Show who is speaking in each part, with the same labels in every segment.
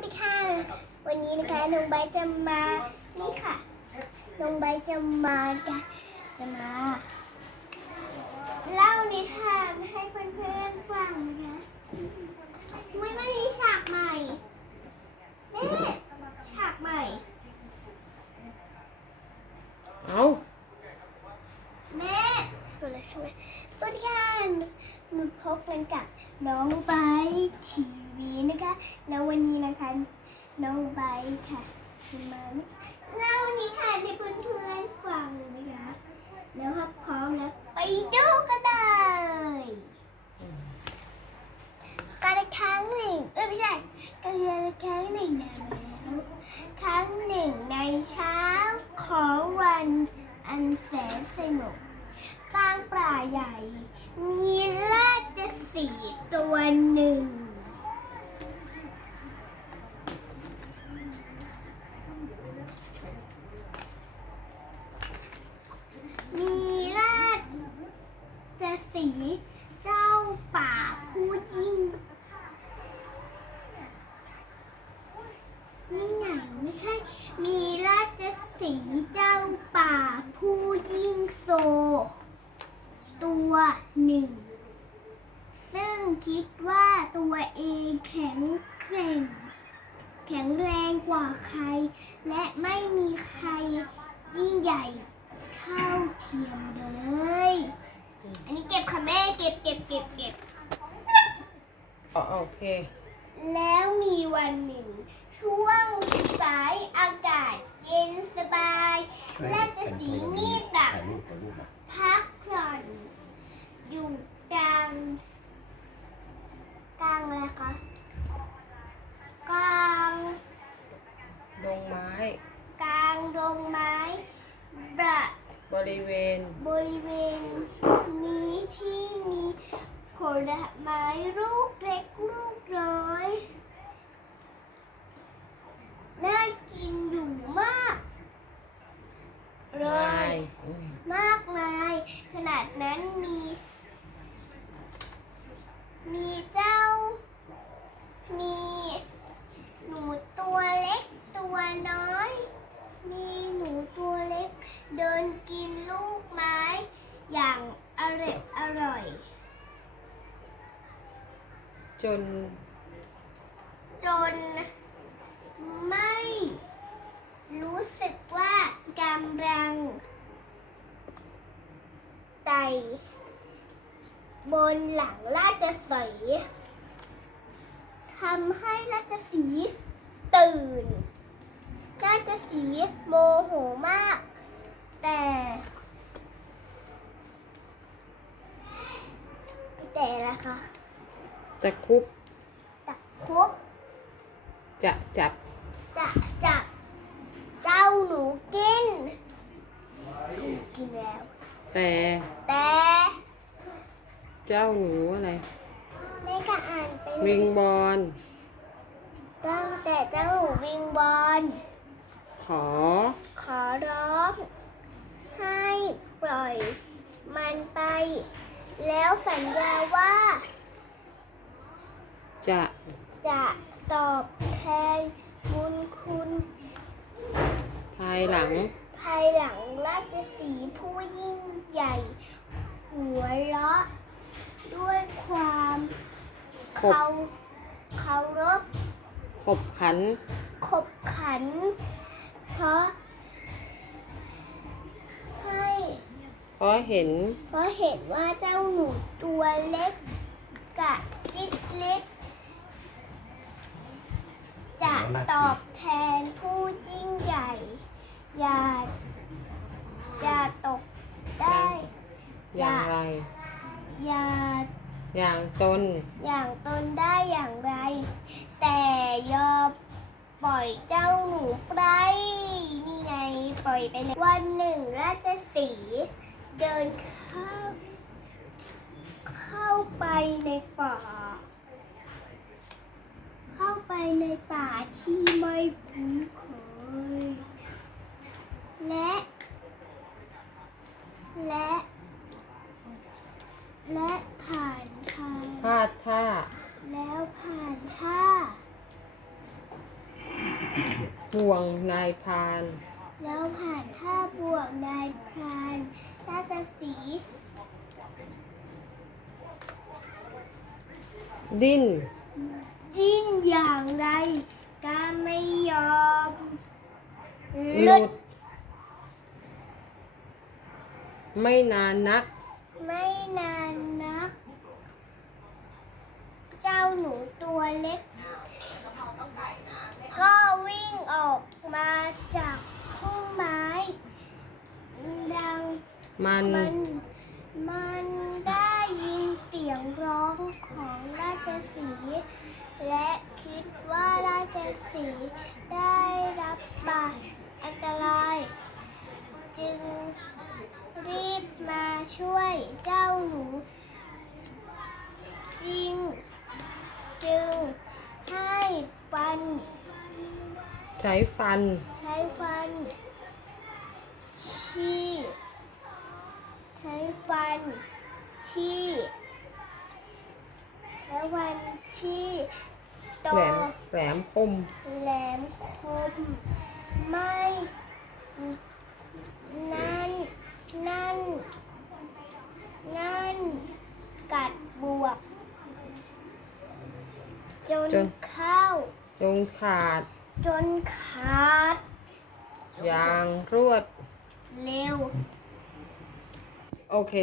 Speaker 1: วัสดีค่ะ วันนี้นะคะน้องใบร์ทจะมา นี่ค่ะ น้องใบร์ทจะมาค่ะจะมา เล่านิทานให้เพื่อนๆฟังนะคะไม่ไม่มีฉากใหม่ แม่ ฉากใหม่
Speaker 2: เอา
Speaker 1: แม่ตัวเล็กใช่ไหมสวัสดีค่ะมาพบกันกับน้องไบร์ทที วีนะคะ แล้ววันนี้นะคะน้องไบค่ะจะมาเล่านิทานให้เพื่อนๆฟังนะคะ แล้วถ้าพร้อมแล้วไปดูกันเลยการะครั้งหนึ่งเอ้ยไม่ใช่การละครั้งหนึ่งนานแล้วครั้งหนึ่งในเช้าของวันอันแสนสนุกกลางป่าใหญ่ มีราชสีตัวหนึ่ง มีราชสีห์เจ้าป่าผู้ยิ่งนี่ไงไม่ใช่ มีราชสีห์เจ้าป่าผู้ยิ่งโซ ตัวหนึ่ง ซึ่งคิดว่าตัวเองแข็งแกร่ง แข็งแรงกว่าใคร และไม่มีใคร ยิ่งใหญ่เท่าเทียมเลย อันนี้เก็บค่ะแม่เก็บเก็บเก็บเก็บ
Speaker 2: เอาโอเค
Speaker 1: แล้วมีวันหนึ่ง ช่วงสายอากาศเย็นสบายราชสีห์งีบหลับ
Speaker 3: ถ่ายรูปถ่ายรูปมา
Speaker 1: พักผ่อนอยู่กลางกลางอะไรคะกลาง
Speaker 2: ดงไม้
Speaker 1: กลางดงไม้บะ
Speaker 2: บ ริเวณ
Speaker 1: บริเวณนี้ที่มีผลไม้ลูกเล็กลูกน้อย น่ากินอยู่มาก เล
Speaker 2: ไม้
Speaker 1: ย
Speaker 2: อืม
Speaker 1: มากมายขนาดนั้นมี มีเจ้า มีหนูตัวเล็กตัวน้อย มีหนูตัวเล็ก เดินกินลูกไม้ อย่างอร่อยอร่อย
Speaker 2: จน
Speaker 1: จน ไม่รู้สึกว่ากำลังไต่บนหลังราชสีทำให้ราชสีตื่น ราชสีโมโหมาก แต่ แต่ละคะ
Speaker 2: ตะคุบ
Speaker 1: ตะคุบ
Speaker 2: จะจับ
Speaker 1: จะจับ เจ้าหนูกิน กินแล้ว
Speaker 2: แต่
Speaker 1: แต่
Speaker 2: เจ้าหนูอะไร
Speaker 1: แม่ก็อ่านไป
Speaker 2: วิงบอล
Speaker 1: ตั้งแต่เจ้าหนูวิงบอล
Speaker 2: ขอ
Speaker 1: ขอร้องให้ปล่อยมันไป แล้วสัญญาว่า
Speaker 2: จะ
Speaker 1: จะตอบแทนบุญคุณ
Speaker 2: ภายหลัง
Speaker 1: ภายหลังราชสีห์ผู้ยิ่งใหญ่ หัวเราะด้วยความ
Speaker 2: ขบ
Speaker 1: เขาเคารพ
Speaker 2: ขบขัน
Speaker 1: ขบขัน เพราะให้
Speaker 2: เพราะเห็น
Speaker 1: เพราะเห็นว่าเจ้าหนูตัวเล็กกะจิตเล็กจะ ตอบแทนผู้ยิ่งใหญ่ อย่า อย่าตกได้
Speaker 2: อย่างไร
Speaker 1: อย่า
Speaker 2: อย่างตน
Speaker 1: อย่างตนได้อย่างไร แต่ยอมปล่อยเจ้าหนูไปนี่ไงปล่อยไปเลยวันหนึ่งราชสีห์เดินเข้า เข้าไปในป่าเข้าไป ในป่าที่ไม่คุ้นเคย และ และ และผ่านทาง
Speaker 2: พลาดท่า
Speaker 1: แล้วผ่านท่า
Speaker 2: ห่วงนายพราน
Speaker 1: แล้วผ่านท่าบวกนายพรานราชสีห์
Speaker 2: ดิ้น
Speaker 1: ยิ่งอย่างไรก็ไม่ยอม
Speaker 2: หลุดไม่นานนัก
Speaker 1: ไม่นานนัก เจ้าหนูตัวเล็ก ก็วิ่งออกมาจากพุ่มไม้ ดัง
Speaker 2: มัน
Speaker 1: มัน มันได้ยินเสียงร้องของราชสีห์และคิดว่า ราชสีห์ได้รับบาดอันตราย จึงรีบมาช่วยเจ้าหนู จริง จึงให้ฟัน
Speaker 2: ใช้ฟัน
Speaker 1: ใช้ฟัน ชี้ ใช้ฟันที่แล้ววันที่ โต
Speaker 2: แหลมแหลมคม
Speaker 1: แหลมคม ไม่ นั่น นั่น นั่น กัดบวก จน
Speaker 2: จน
Speaker 1: เข้า
Speaker 2: จงขาด
Speaker 1: จนขาด
Speaker 2: ยางรวด
Speaker 1: เร็ว
Speaker 2: โอเค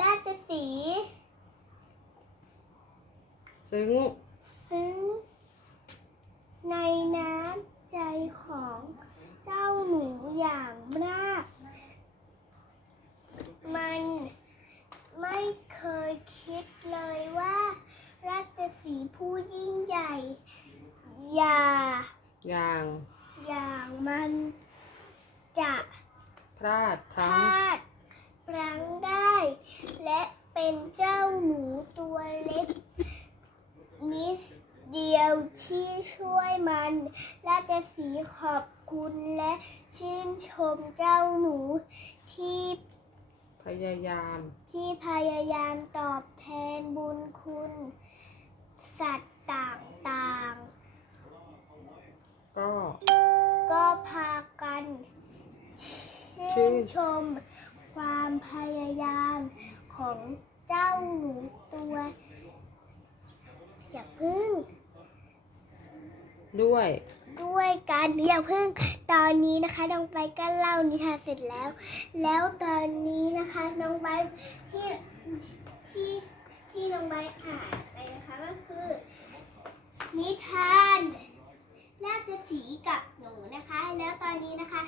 Speaker 1: ราชสีห์
Speaker 2: ซึ้ง
Speaker 1: ซึ้ง ในน้ำใจของเจ้าหนูอย่างมาก มันไม่เคยคิดเลยว่าราชสีห์ผู้ยิ่งใหญ่ อย่า
Speaker 2: ยาง
Speaker 1: อย่างมันจะ
Speaker 2: พลาดพ
Speaker 1: พ
Speaker 2: ลั้ง
Speaker 1: ลาดพลั้งได้ และเป็นเจ้าหนูตัวเล็ก นิด เดียวที่ช่วยมัน ราชสีห์ขอบคุณและชื่นชมเจ้าหนูที่
Speaker 2: พยายาม
Speaker 1: ที่พยายามตอบแทนบุญคุณ สัตว์ต่าง
Speaker 2: ก็
Speaker 1: ๆก็พากัน
Speaker 2: ชื่
Speaker 1: ชื่
Speaker 2: น
Speaker 1: นชมความพยายามของเจ้าหนูตัว อย่าพึ่ง
Speaker 2: ด้วย
Speaker 1: ด้วยกันอย่าเพิ่งตอนนี้นะคะน้องไปก็เล่านิทานเสร็จแล้ว แล้วตอนนี้นะคะน้องใบที่ที่ที่น้องใบอ่านไปนะคะก็คือ นิทานน่าจะสีกับหนูนะคะ แล้วตอนนี้นะคะ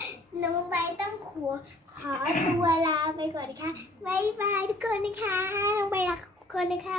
Speaker 1: น้องใบต้องขอขอตัวลาไปก่อนนะคะบายบายทุกคนนะคะ น้องใบรักทุกคนนะคะ